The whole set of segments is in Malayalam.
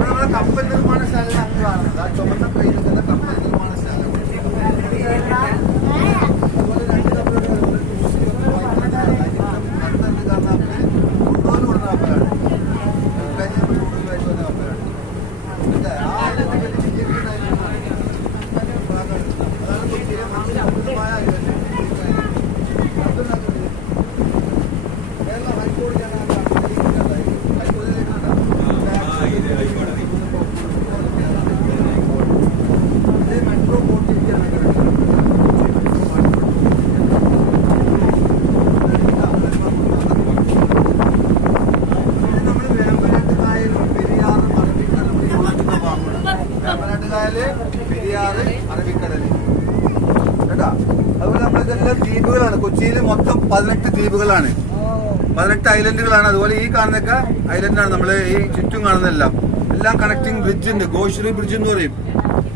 നമ്മുടെ കപ്പൽ നിർമ്മാണശാല അങ്ങ് കാണുന്നത് ആ ചുമന്ന കയ്യിൽ നിൽക്കുന്ന കപ്പൽ നിർമ്മാണശാല. അതുപോലെ രണ്ട് കപ്പലുകളുണ്ട്. കൊണ്ടുവന്ന് കൊടുക്കുന്ന കപ്പലാണ്. പെരിയാറ്, അറബിക്കടല് കേട്ടാ. അതുപോലെ നമ്മളിതെല്ലാം ദ്വീപുകളാണ്. കൊച്ചിയിൽ മൊത്തം 18 ദ്വീപുകളാണ്, 18 ഐലൻഡുകളാണ്. അതുപോലെ ഈ കാണുന്നൊക്കെ ഐലൻഡാണ്. നമ്മൾ ഈ ചുറ്റും കാണുന്നതെല്ലാം കണക്ടിങ് ബ്രിഡ്ജ് ഉണ്ട്. ഗോശ്രീ ബ്രിഡ്ജ് എന്ന് പറയും.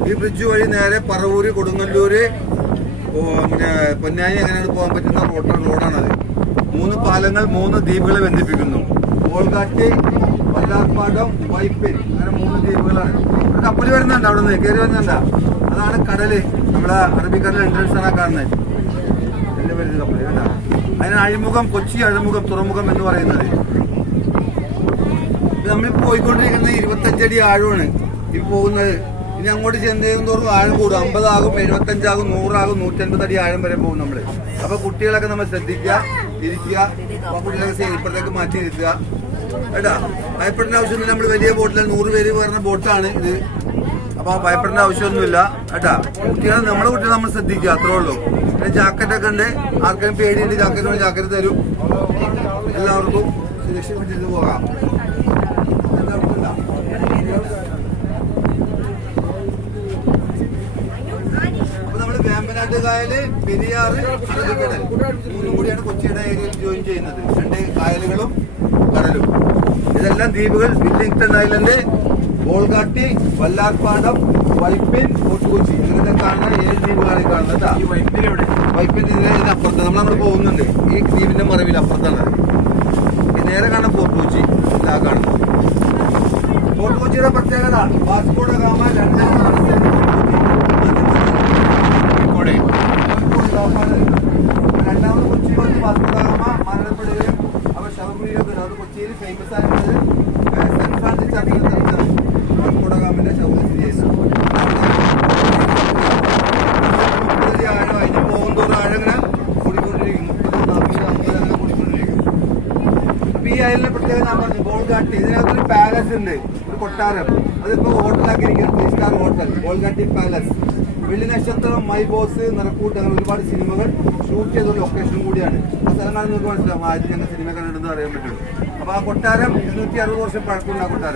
ഈ ബ്രിഡ്ജ് വഴി നേരെ പറവൂര്, കൊടുങ്ങല്ലൂര്, പിന്നെ പൊന്നാനി അങ്ങനെ പോകാൻ പറ്റുന്ന റോഡാണത്. 3 പാലങ്ങൾ 3 ദ്വീപുകളെ ബന്ധിപ്പിക്കുന്നു. ബോൾഗാട്ടി, വല്ലാർപാടം, വൈപ്പിൻ, അങ്ങനെ 3 ദ്വീപുകളാണ്. കപ്പൽ വരുന്നുണ്ട്, അവിടെ നിന്ന് കയറി വരുന്നുണ്ടാ. അതാണ് കടല്. നമ്മുടെ അറബിക്കടൽ എൻട്രൻസ് ആണ് കാണുന്നത്. എന്റെ പേര് കപ്പൽ കേട്ടാ. അതിന് അഴിമുഖം, കൊച്ചി അഴിമുഖം തുറമുഖം എന്ന് പറയുന്നത്. നമ്മളിപ്പോ പോയിക്കൊണ്ടിരിക്കുന്നത് 25 അടി ആഴമാണ് ഈ പോകുന്നത്. ഇനി അങ്ങോട്ട് ചെന്നേക്കും തോറും ആഴം കൂടും. 50 ആകും, 75 ആകും, 100 ആകും, 150 അടി ആഴം വരെ പോകും നമ്മള്. അപ്പൊ കുട്ടികളൊക്കെ നമ്മൾ ശ്രദ്ധിക്കുക, ഇരിക്കുക. കുട്ടികളൊക്കെ ഇപ്പുറത്തേക്ക് മാറ്റി ഇരുത്തുക കേട്ടാ. ഭയപ്പെടേണ്ട ആവശ്യമൊന്നുമില്ല. നമ്മൾ വലിയ ബോട്ടിലാണ്, 100 പേര് വരുന്ന ബോട്ടാണ് ഇത്. അപ്പൊ ഭയപ്പെടേണ്ട ആവശ്യമൊന്നുമില്ല കേട്ടാ. കുട്ടികളെ നമ്മുടെ കുട്ടികളെ നമ്മൾ ശ്രദ്ധിക്കുക, അത്രേ ഉള്ളൂ. പിന്നെ ജാക്കറ്റൊക്കെ ഉണ്ട്. ആർക്കും പേടിയുണ്ട് ജാക്കറ്റ് തരും. എല്ലാവർക്കും സുരക്ഷിതമായിട്ട് പോകാം. അപ്പൊ നമ്മള് വേമ്പനാട്ട് കായല്, പെരിയാറ്, അറബിക്കടൽ 3 കൂടിയാണ് കൊച്ചിയുടെ ഏരിയയിൽ ജോയിൻ ചെയ്യുന്നത്. 2 കായലുകളും കടലും. ഇതെല്ലാം ദ്വീപുകൾ. Willingdon island, Bolgatty, Vallarpadam, Vypin, fort Kochi, ഇങ്ങനെ കാണുന്ന 7 ദ്വീപുകളാണ് കാണുന്നത്. വൈപ്പിൻ ഇതിനപ്പുറത്ത് നമ്മളങ്ങോട്ട് പോകുന്നുണ്ട്. ഈ ദ്വീപിന്റെ മറവിൽ അപ്പുറത്താണ്. ഈ നേരെ കാണുന്ന ഫോർട്ട് കൊച്ചി. ഇതാ കാണുന്നത് ഫോർട്ട് കൊച്ചിയുടെ പ്രത്യേകത. വാസ്കോ ഡ ഗാമ രണ്ടാമത് കൊച്ചി വന്ന് വാസ്കോ ഡ ഗാമ മരണപ്പെടുകയും അവർ ശവകുഴിയൊക്കെ അത് കൊച്ചിയിൽ ഫേമസ് ആയിട്ടുള്ളത് സെന്റ് ഫ്രാൻസിസ് ചർച്ചിലാണ് വാസ്കോ ഡ ഗാമയുടെ ശവം സ്ഥിതി ചെയ്യുന്നത്. ആഴം അതിന് പോകുന്നതോറും ആഴം ഇങ്ങനെ കൂടിക്കൊണ്ടിരിക്കും. 30, 40, 50 അങ്ങനെ കൂടിക്കൊണ്ടിരിക്കും. അപ്പൊ ഈ അയലിനെ പ്രത്യേകം ഞാൻ പറഞ്ഞു. ബോൾഗാട്ടി, ഇതിനകത്തൊരു പാലസ് ഉണ്ട്, ഒരു കൊട്ടാരം. അതിപ്പോ ഹോട്ടലാക്കിയിരിക്കുന്നത് 3 സ്റ്റാർ ഹോട്ടൽ, ബോൾഗാട്ടി പാലസ്. വെള്ളി നക്ഷത്രം, മൈ ബോസ്, നിറക്കൂട്ട്, അങ്ങനെ ഒരുപാട് സിനിമകൾ ഷൂട്ട് ചെയ്ത ലൊക്കേഷൻ കൂടിയാണ്. ആ സ്ഥലം കാണുന്ന നമുക്ക് മനസ്സിലാവും ആദ്യം ഞങ്ങൾ സിനിമ കണ്ടിട്ടുണ്ടെന്ന് അറിയാൻ പറ്റും. അപ്പൊ ആ കൊട്ടാരം 260 വർഷം പഴക്കമുള്ള കൊട്ടാരം.